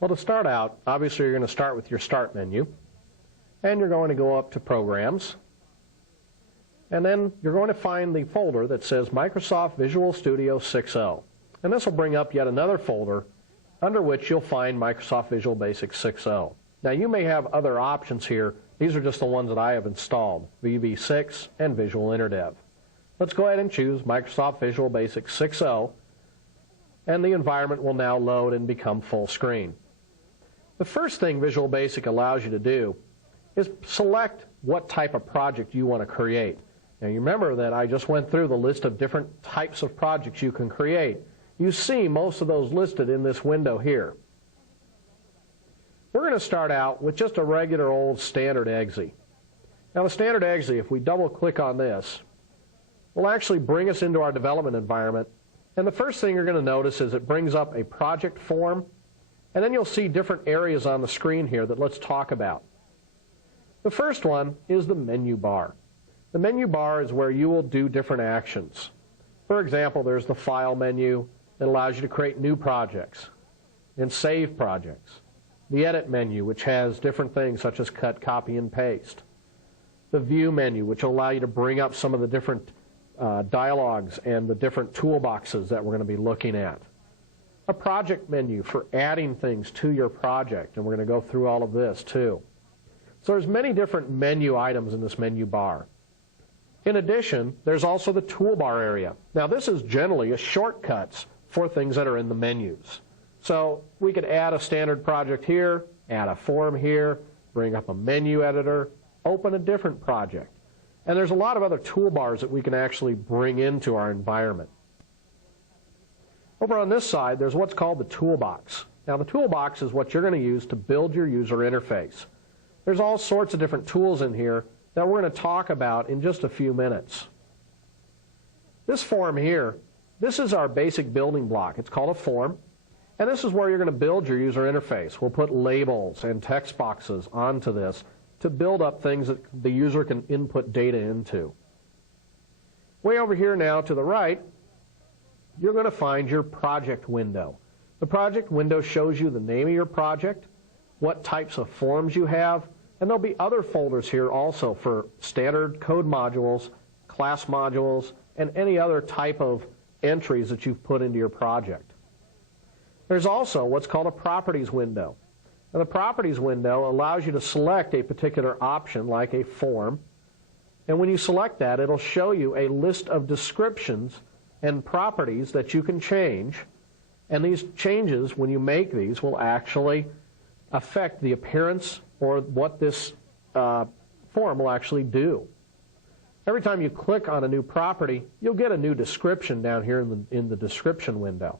Well, to start out, obviously you're going to start with your Start menu, and you're going to go up to Programs, and then you're going to find the folder that says Microsoft Visual Studio 6.0. And this will bring up yet another folder under which you'll find Microsoft Visual Basic 6.0. Now you may have other options here. These are just the ones that I have installed, VB6 and Visual InterDev. Let's go ahead and choose Microsoft Visual Basic 6.0, and the environment will now load and become full screen. The first thing Visual Basic allows you to do is select what type of project you want to create. Now you remember that I just went through the list of different types of projects you can create. You see most of those listed in this window here. We're going to start out with just a regular old standard exe. Now the standard exe, if we double click on this, will actually bring us into our development environment. And the first thing you're going to notice is it brings up a project form, and then you'll see different areas on the screen here that let's talk about. The first one is the menu bar. The menu bar is where you will do different actions. For example, there's the File menu that allows you to create new projects and save projects. The Edit menu, which has different things such as cut, copy, and paste. The View menu, which will allow you to bring up some of the different dialogues and the different toolboxes that we're going to be looking at. A Project menu for adding things to your project, and we're going to go through all of this too. So there's many different menu items in this menu bar. In addition, there's also the toolbar area. Now this is generally a shortcuts for things that are in the menus. So we could add a standard project here, add a form here, bring up a menu editor, open a different project. And there's a lot of other toolbars that we can actually bring into our environment. Over on this side, there's what's called the toolbox. Now the toolbox is what you're going to use to build your user interface. There's all sorts of different tools in here that we're going to talk about in just a few minutes. This form here, this is our basic building block. It's called a form, and this is where you're going to build your user interface. We'll put labels and text boxes onto this to build up things that the user can input data into. Way over here now to the right, you're going to find your project window. The project window shows you the name of your project, what types of forms you have, and there'll be other folders here also for standard code modules, class modules, and any other type of entries that you've put into your project. There's also what's called a properties window. Now the properties window allows you to select a particular option like a form, and when you select that, it'll show you a list of descriptions and properties that you can change, and these changes, when you make these, will actually affect the appearance or what this form will actually do. Every time you click on a new property, you'll get a new description down here in the description window.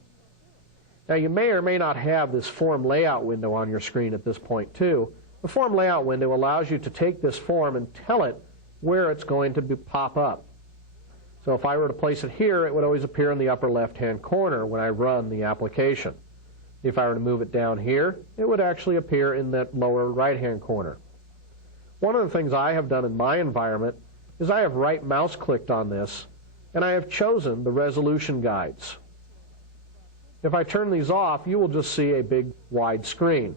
Now you may or may not have this form layout window on your screen at this point too. The form layout window allows you to take this form and tell it where it's going to pop up. So if I were to place it here, it would always appear in the upper left-hand corner when I run the application. If I were to move it down here, it would actually appear in that lower right-hand corner. One of the things I have done in my environment is I have right mouse clicked on this, and I have chosen the resolution guides. If I turn these off, you will just see a big wide screen.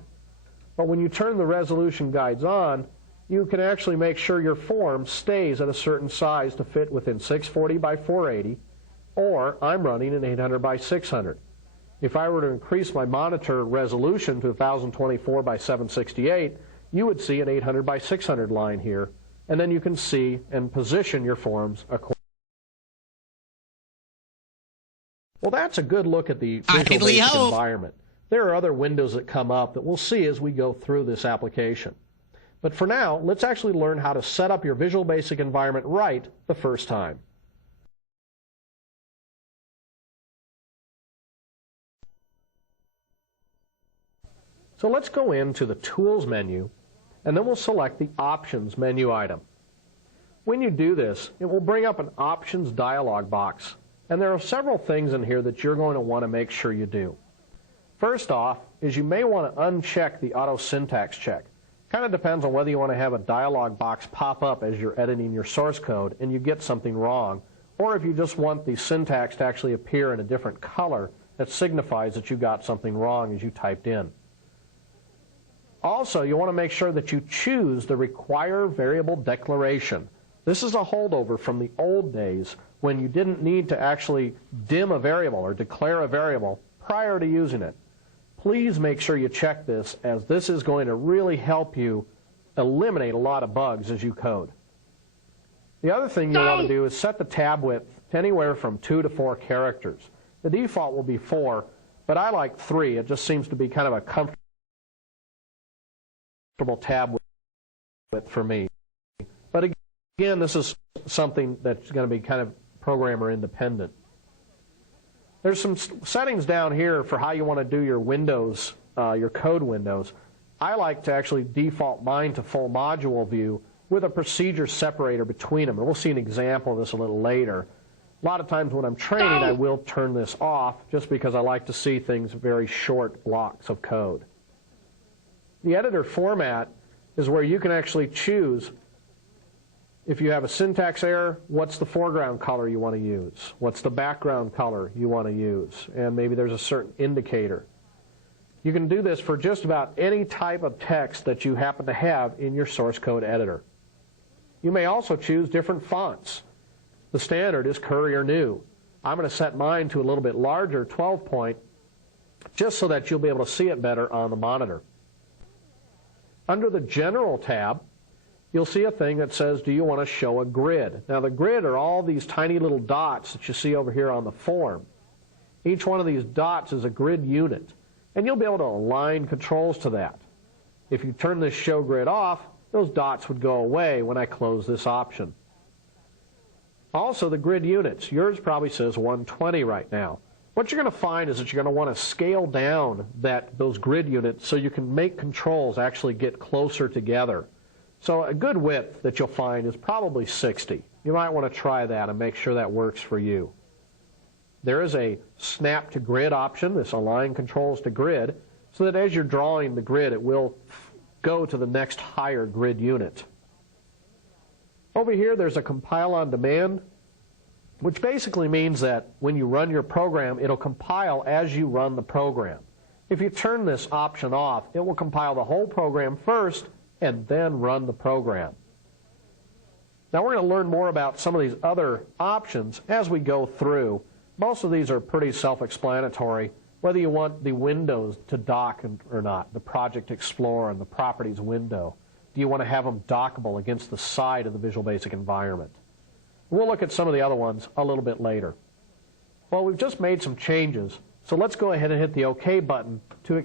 But when you turn the resolution guides on, you can actually make sure your form stays at a certain size to fit within 640 by 480, or I'm running an 800 by 600. If I were to increase my monitor resolution to 1024 by 768, you would see an 800 by 600 line here, and then you can see and position your forms accordingly. Well, that's a good look at the Visual Basic environment. There are other windows that come up that we'll see as we go through this application. But for now, let's actually learn how to set up your Visual Basic environment right the first time. So let's go into the Tools menu, and then we'll select the Options menu item. When you do this, it will bring up an Options dialog box, and there are several things in here that you're going to want to make sure you do. First off is you may want to uncheck the Auto Syntax check. Kind of depends on whether you want to have a dialog box pop up as you're editing your source code and you get something wrong, or if you just want the syntax to actually appear in a different color that signifies that you got something wrong as you typed in. Also, you want to make sure that you choose the require variable declaration. This is a holdover from the old days when you didn't need to actually dim a variable or declare a variable prior to using it. Please make sure you check this, as this is going to really help you eliminate a lot of bugs as you code. The other thing you want to do is set the tab width to anywhere from 2 to 4 characters. The default will be 4, but I like 3. It just seems to be kind of a comfortable tab width for me. But again, this is something that's going to be kind of programmer independent. There's some settings down here for how you want to do your windows, your code windows. I like to actually default mine to full module view with a procedure separator between them. And we'll see an example of this a little later. A lot of times when I'm training, I will turn this off just because I like to see things very short blocks of code. The editor format is where you can actually choose, if you have a syntax error, what's the foreground color you want to use? What's the background color you want to use? And maybe there's a certain indicator. You can do this for just about any type of text that you happen to have in your source code editor. You may also choose different fonts. The standard is Courier New. I'm going to set mine to a little bit larger, 12 point, just so that you'll be able to see it better on the monitor. Under the General tab, you'll see a thing that says, do you want to show a grid? Now the grid are all these tiny little dots that you see over here on the form. Each one of these dots is a grid unit, and you'll be able to align controls to that. If you turn this show grid off, those dots would go away when I close this option. Also, the grid units. Yours probably says 120 right now. What you're going to find is that you're going to want to scale down those grid units so you can make controls actually get closer together. So a good width that you'll find is probably 60. You might want to try that and make sure that works for you. There is a snap to grid option, this align controls to grid, so that as you're drawing the grid, it will go to the next higher grid unit. Over here, there's a compile on demand, which basically means that when you run your program, it'll compile as you run the program. If you turn this option off, it will compile the whole program first and then run the program. Now we're going to learn more about some of these other options as we go through. Most of these are pretty self-explanatory, whether you want the windows to dock or not, the Project Explorer and the Properties window. Do you want to have them dockable against the side of the Visual Basic environment? We'll look at some of the other ones a little bit later. Well, we've just made some changes, so let's go ahead and hit the OK button to